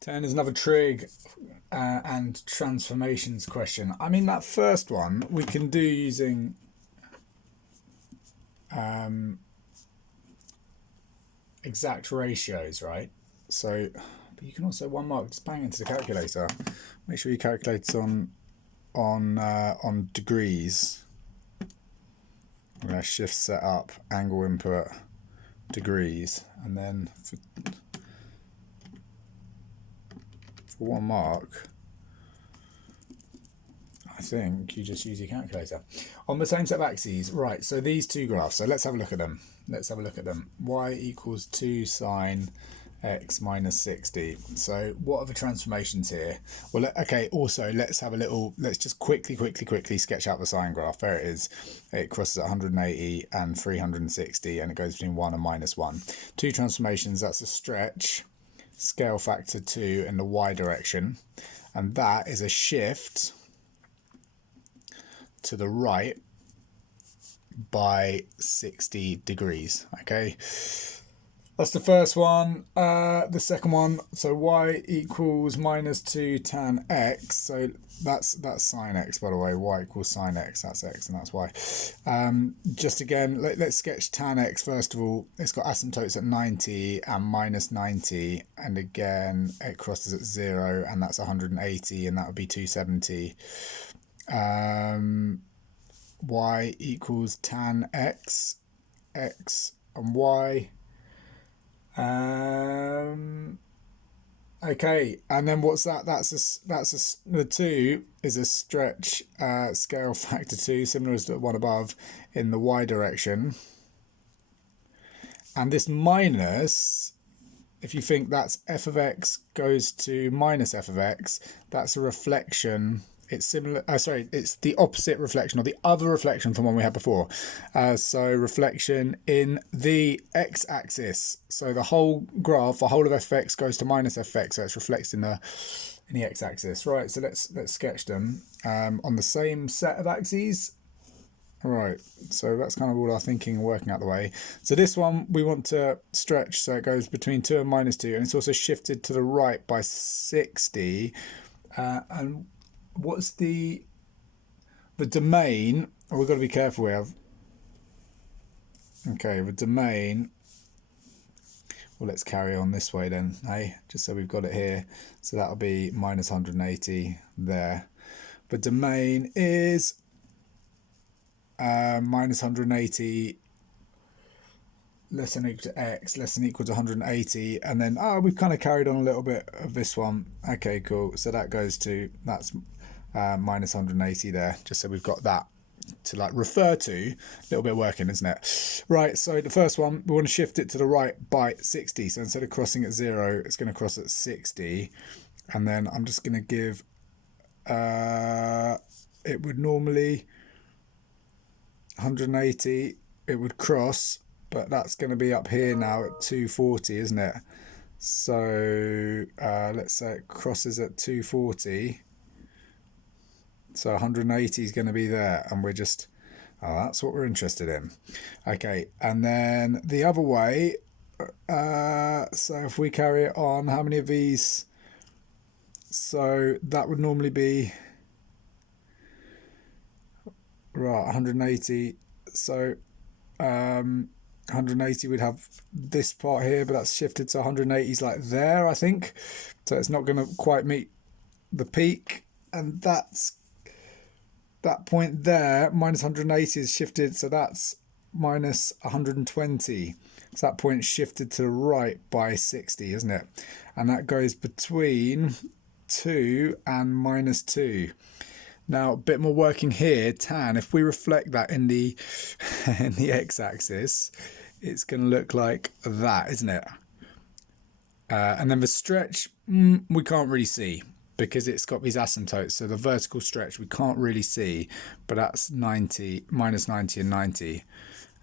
10 is another trig and transformations question. I mean, that first one we can do using exact ratios, right? So, but you can also one mark, just bang into the calculator. Make sure you calculate it on degrees. I'm going to shift set up, angle input, degrees, and then for one mark, I think you just use your calculator. On the same set of axes, right, so these two graphs, so let's have a look at them. Y equals 2 sine x minus 60. So what are the transformations here? Well, okay, also let's just quickly sketch out the sine graph. There it is. It crosses at 180 and 360, and it goes between 1 and minus 1. Two transformations, that's a stretch, scale factor 2 in the y direction, and that is a shift to the right by 60 degrees. Okay, that's the first one. The second one, so y equals minus 2 tan x, so that's sine x, by the way. Y equals sine x, that's x and that's y. Just again, let's sketch tan x first of all. It's got asymptotes at 90 and minus 90, and again it crosses at 0, and that's 180, and that would be 270. Y equals tan x, x and y. Okay, and then what's that? The 2 is a stretch, scale factor 2, similar as the one above, in the y direction. And this minus, if you think that's f of x goes to minus f of x, that's a reflection. It's similar, it's the opposite reflection, or the other reflection from one we had before. So reflection in the x-axis. So the whole graph, the whole of f of x goes to minus f of x, so it's reflected in the x-axis. Right, so let's sketch them on the same set of axes. Right, so that's kind of all our thinking and working out the way. So this one we want to stretch, so it goes between 2 and minus 2, and it's also shifted to the right by 60. And what's the domain? Oh, we've got to be careful with. Okay, the domain. Well, let's carry on this way then, hey? Just so we've got it here. So that'll be minus 180 there. The domain is minus 180 less than or equal to x, less than or equal to 180, and then we've kind of carried on a little bit of this one. Okay, cool. So that goes to, that's minus 180 there, just so we've got that to like refer to. A little bit of working, isn't it? Right, so the first one, we want to shift it to the right by 60. So instead of crossing at 0, it's going to cross at 60. And then I'm just going to give, it would normally 180, it would cross, but that's going to be up here now at 240, isn't it? So let's say it crosses at 240. So 180 is going to be there, and we're just, that's what we're interested in. Okay, and then the other way, so if we carry it on, how many of these? So that would normally be, right, 180. So 180 would have this part here, but that's shifted to 180 is like there, I think. So it's not going to quite meet the peak, and that's that point there, minus 180 is shifted, so that's minus 120. So that point shifted to the right by 60, isn't it? And that goes between 2 and minus 2. Now, a bit more working here, tan, if we reflect that in the in the x-axis, it's going to look like that, isn't it? And then the stretch, we can't really see, because it's got these asymptotes. So the vertical stretch we can't really see, but that's 90, minus 90 and 90.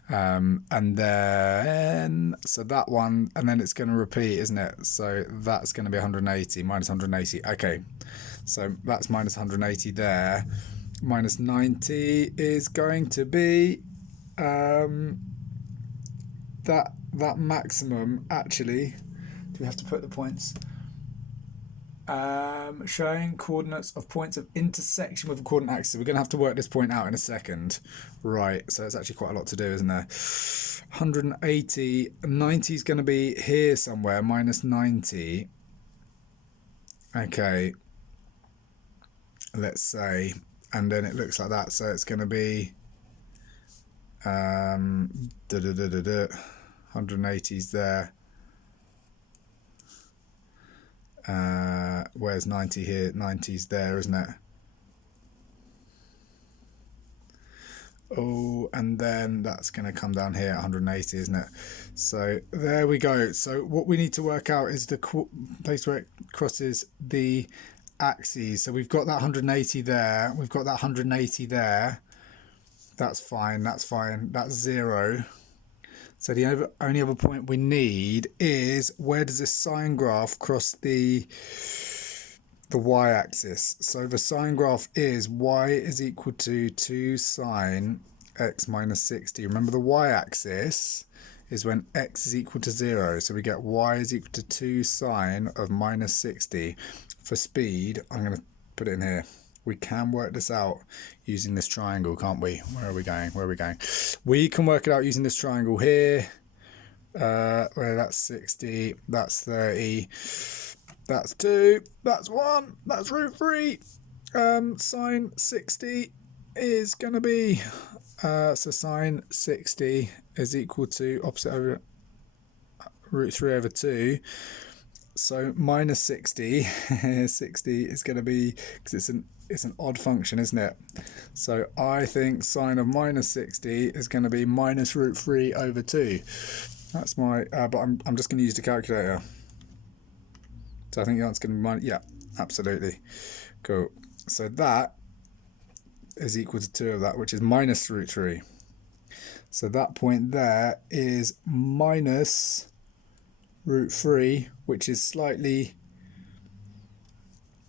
And then, so that one, and then it's going to repeat, isn't it? So that's going to be 180, minus 180. Okay, so that's minus 180 there. Minus 90 is going to be that maximum, actually. Do we have to put the points? Showing coordinates of points of intersection with a coordinate axis. We're going to have to work this point out in a second. Right, so it's actually quite a lot to do, isn't there? 180, 90 is going to be here somewhere, minus 90. Okay, let's say, and then it looks like that, so it's going to be 180's there. Where's 90 here? 90's there, isn't it? Oh, and then that's going to come down here at 180, isn't it? So there we go. So what we need to work out is the place where it crosses the axes. So we've got that 180 there. We've got that 180 there. That's fine. That's fine. That's 0. So the only other point we need is where does this sine graph cross the y-axis? So the sine graph is y is equal to 2 sine x minus 60. Remember the y-axis is when x is equal to 0. So we get y is equal to 2 sine of minus 60. For speed, I'm going to put it in here. We can work this out using this triangle, can't we? Where are we going? Where are we going? We can work it out using this triangle here. Where that's 60, that's 30, that's 2, that's 1, that's root 3. Sine 60 is going to be, so sine 60 is equal to opposite over root 3 over 2. So minus 60, 60 is going to be, because it's an odd function, isn't it? So I think sine of minus 60 is going to be minus root 3 over 2. That's my, but I'm just going to use the calculator. So I think that's going to be minus, yeah, absolutely. Cool. So that is equal to 2 of that, which is minus root 3. So that point there is minus root 3, which is slightly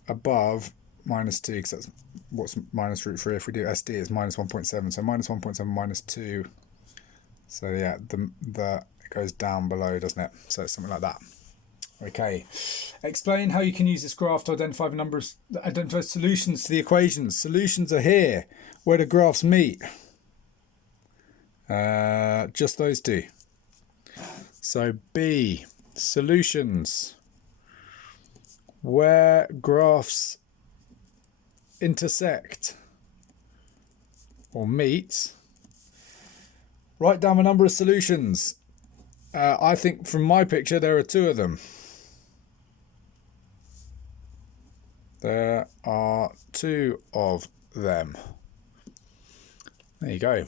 above minus 2, because that's what's minus root 3. If we do SD, it's minus 1.7. So minus 1.7 minus 2. So yeah, it goes down below, doesn't it? So it's something like that. Okay. Explain how you can use this graph to identify solutions to the equations. Solutions are here, where the graphs meet. Just those two. So B, solutions, where graphs intersect or meet. Write down a number of solutions. I think from my picture there are 2 of them. There are 2 of them. There you go.